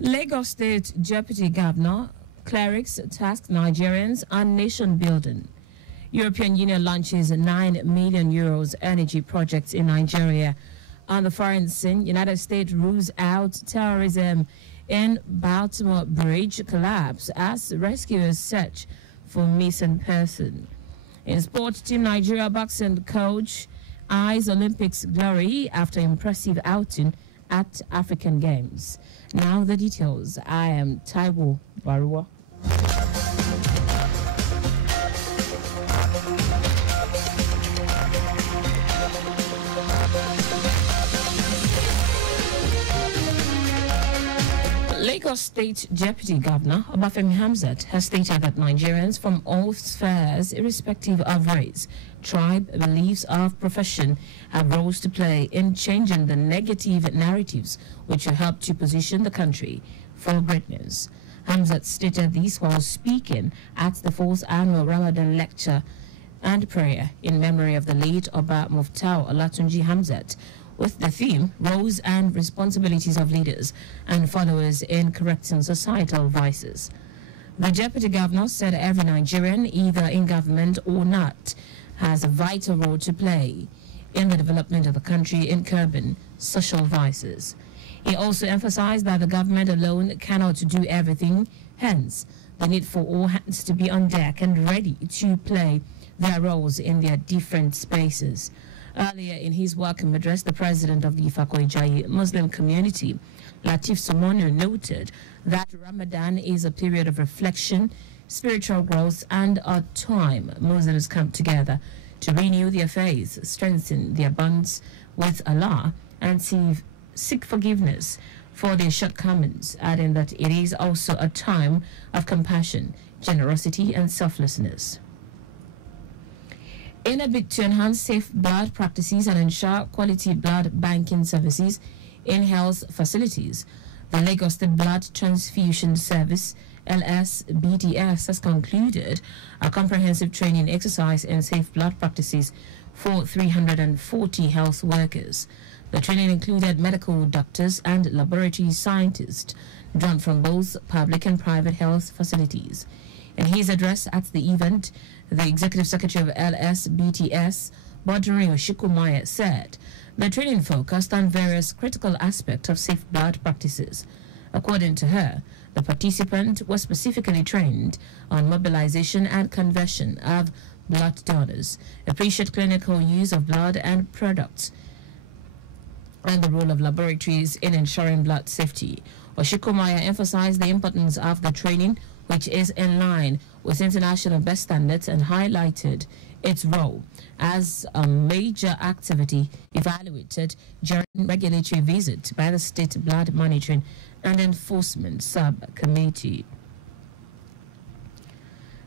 Lagos State Deputy Governor, clerics task Nigerians on nation building. European Union launches 9 million euros energy projects in Nigeria. On the foreign scene, United States rules out terrorism in Baltimore Bridge collapse as rescuers search for missing person. In sports, Team Nigeria boxing coach eyes Olympics glory after impressive outing at African Games. Now the details. I am Taiwo Baruwa. Lagos State Deputy Governor Obafemi Hamzat has stated that Nigerians from all spheres, irrespective of race, tribe, beliefs, or profession, have roles to play in changing the negative narratives which will help to position the country for greatness. Hamzat stated this while speaking at the 4th annual Ramadan lecture and prayer in memory of the late Oba Muftau Olatunji Hamzat, with the theme Roles and Responsibilities of Leaders and Followers in Correcting Societal Vices. The Deputy Governor said every Nigerian, either in government or not, has a vital role to play in the development of the country in curbing social vices. He also emphasized that the government alone cannot do everything, hence the need for all hands to be on deck and ready to play their roles in their different spaces. Earlier in his welcome address, the president of the Ifako-Ijayi Muslim community, Latif Somonu, noted that Ramadan is a period of reflection, spiritual growth, and a time Muslims come together to renew their faith, strengthen their bonds with Allah, and seek forgiveness for their shortcomings, adding that it is also a time of compassion, generosity, and selflessness. In a bid to enhance safe blood practices and ensure quality blood banking services in health facilities, the Lagos State Blood Transfusion Service, LSBDS, has concluded a comprehensive training exercise in safe blood practices for 340 health workers. The training included medical doctors and laboratory scientists drawn from both public and private health facilities. In his address at the event, the Executive Secretary of LSBTS, Bodri Oshikumaya, said the training focused on various critical aspects of safe blood practices. According to her, the participant was specifically trained on mobilization and conversion of blood donors, appreciate clinical use of blood and products, and the role of laboratories in ensuring blood safety. Oshikumaya emphasized the importance of the training, which is in line with international best standards, and highlighted its role as a major activity evaluated during regulatory visit by the State Blood Monitoring and Enforcement Subcommittee.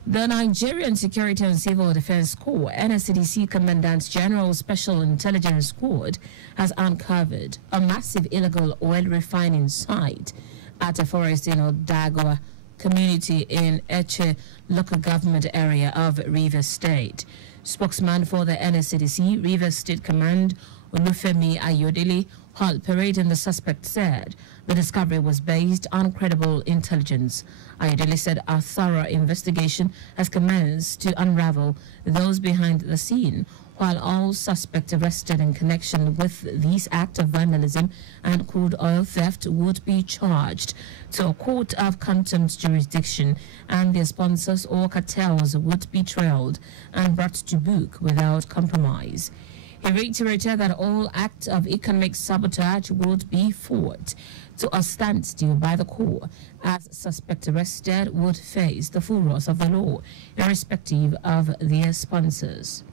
The Nigerian Security and Civil Defense Corps, NSCDC Commandant General Special Intelligence Squad, has uncovered a massive illegal oil refining site at a forest in Odagwa community in Eche local government area of Rivers State. Spokesman for the NSCDC, Rivers State Command, Olufemi Ayodele, while parading the suspect, said the discovery was based on credible intelligence. Ayodele said a thorough investigation has commenced to unravel those behind the scene, while all suspects arrested in connection with this act of vandalism and crude oil theft would be charged to a court of contempt jurisdiction, and their sponsors or cartels would be trailed and brought to book without compromise. He reiterated that all acts of economic sabotage would be fought to a standstill by the Corps, as suspects arrested would face the full wrath of the law, irrespective of their sponsors.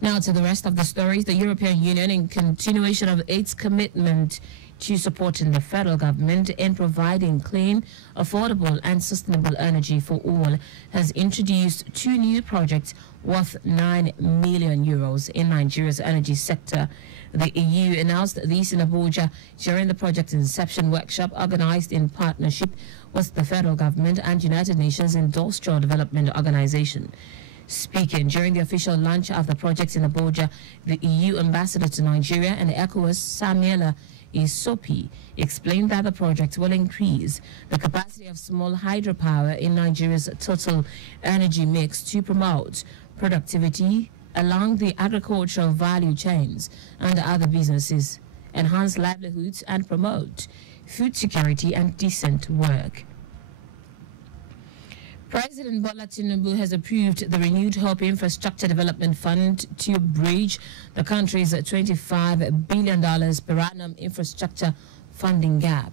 Now to the rest of the stories. The European Union, in continuation of its commitment to supporting the federal government in providing clean, affordable and sustainable energy for all, has introduced 2 new projects worth 9 million euros in Nigeria's energy sector. The EU announced this in Abuja during the project inception workshop organized in partnership with the federal government and United Nations Industrial Development Organization. Speaking during the official launch of the project in Abuja, the EU ambassador to Nigeria and ECOWAS, Samuela Isopi, explained that the project will increase the capacity of small hydropower in Nigeria's total energy mix to promote productivity along the agricultural value chains and other businesses, enhance livelihoods, and promote food security and decent work. President Bola Tinubu has approved the renewed Hope Infrastructure Development Fund to bridge the country's $25 billion per annum infrastructure funding gap.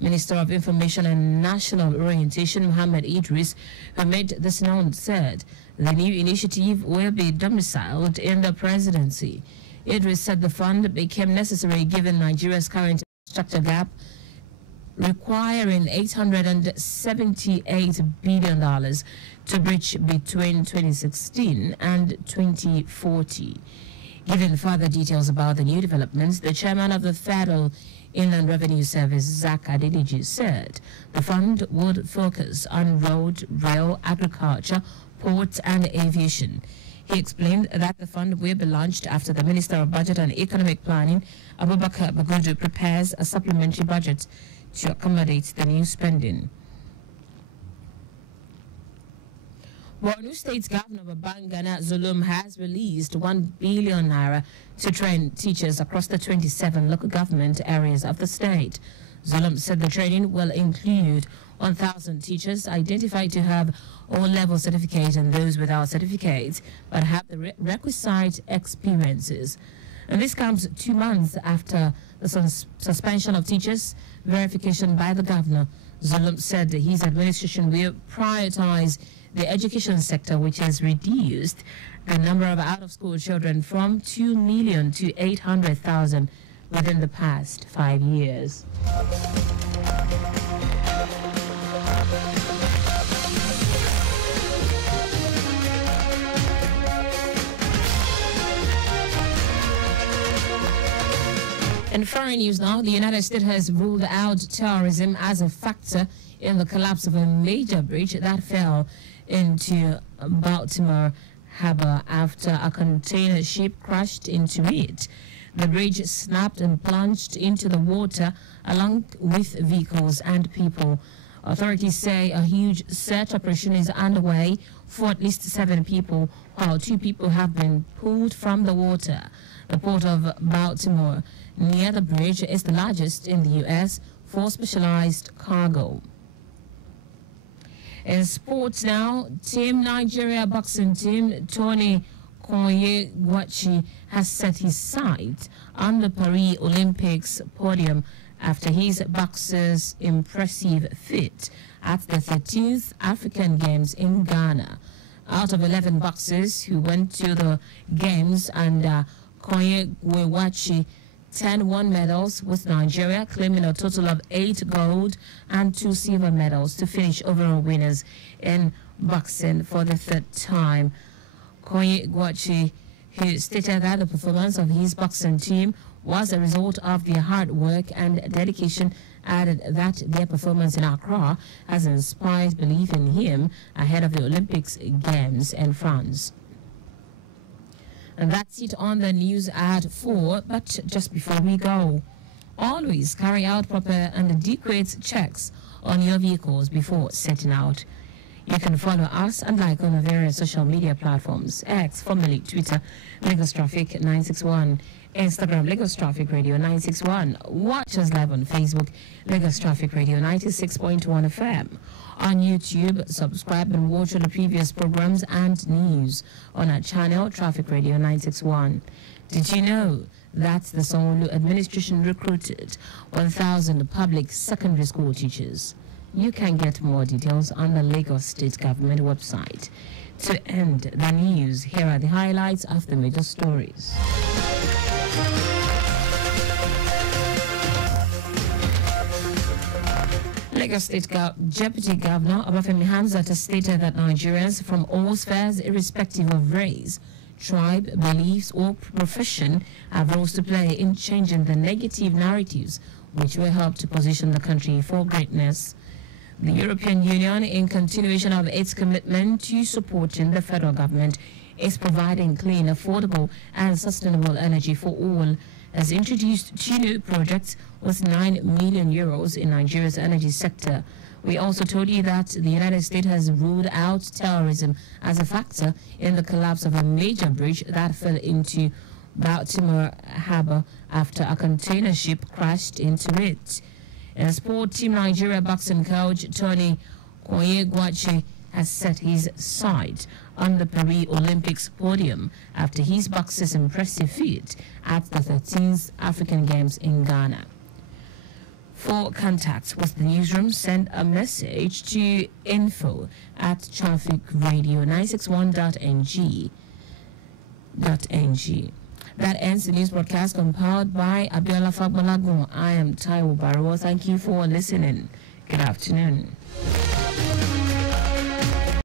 Minister of Information and National Orientation, Mohammed Idris, who made this known, said the new initiative will be domiciled in the presidency. Idris said the fund became necessary given Nigeria's current infrastructure gap, requiring $878 billion to bridge between 2016 and 2040. Giving further details about the new developments, the chairman of the Federal Inland Revenue Service, Zach Adeliji, said the fund would focus on road, rail, agriculture, ports, and aviation. He explained that the fund will be launched after the Minister of Budget and Economic Planning, Abubakar Bagudu, prepares a supplementary budget to accommodate the new spending. Borno State Governor Babangana Zulum has released 1 billion naira to train teachers across the 27 local government areas of the state. Zulum said the training will include 1,000 teachers identified to have O-level certificate and those without certificates but have the requisite experiences. And this comes 2 months after the suspension of teachers verification by the governor. Zulum said that his administration will prioritize the education sector, which has reduced the number of out-of-school children from 2 million to 800,000 within the past 5 years. In foreign news now, the United States has ruled out terrorism as a factor in the collapse of a major bridge that fell into Baltimore Harbor after a container ship crashed into it. The bridge snapped and plunged into the water along with vehicles and people. Authorities say a huge search operation is underway for at least 7 people, while 2 people have been pulled from the water. The port of Baltimore near the bridge is the largest in the U.S. for specialized cargo. In sports now, Team Nigeria boxing team Tony Koyegwachi has set his sight on the Paris Olympics podium after his boxers' impressive feat at the 13th African Games in Ghana. Out of 11 boxers who went to the Games, and Koyegwachi 10 won medals, with Nigeria claiming a total of 8 gold and 2 silver medals to finish overall winners in boxing for the 3rd time. Koyegwachi, who stated that the performance of his boxing team was a result of their hard work and dedication, added that their performance in Accra has inspired belief in him ahead of the Olympics Games in France. And that's it on the news at 4. But just before we go, always carry out proper and adequate checks on your vehicles before setting out. You can follow us and like on the various social media platforms: X, formerly Twitter, Lagos Traffic 961, Instagram, Lagos Traffic Radio 961. Watch us live on Facebook, Lagos Traffic Radio 96.1 FM. On YouTube, subscribe and watch all the previous programs and news on our channel, Traffic Radio 961. Did you know that the Sanwo-Olu administration recruited 1,000 public secondary school teachers? You can get more details on the Lagos State Government website. To end the news, here are the highlights of the major stories. Lagos State Deputy Governor Obafemi Hamzat has stated that Nigerians from all spheres, irrespective of race, tribe, beliefs, or profession, have roles to play in changing the negative narratives which will help to position the country for greatness. The European Union, in continuation of its commitment to supporting the federal government, is providing clean, affordable, and sustainable energy for all has introduced 2 new projects worth €9 million in Nigeria's energy sector. We also told you that the United States has ruled out terrorism as a factor in the collapse of a major bridge that fell into Baltimore Harbor after a container ship crashed into it. In sport, Team Nigeria boxing coach Tony Koyegwache has set his sight on the Paris Olympics podium after his boxer's impressive feat at the 13th African Games in Ghana. For contact with the newsroom, send a message to info@trafficradio961.ng. That ends the news broadcast compiled by Abiola Fagbalagun. I am Taiwo Baruwa. Thank you for listening. Good afternoon.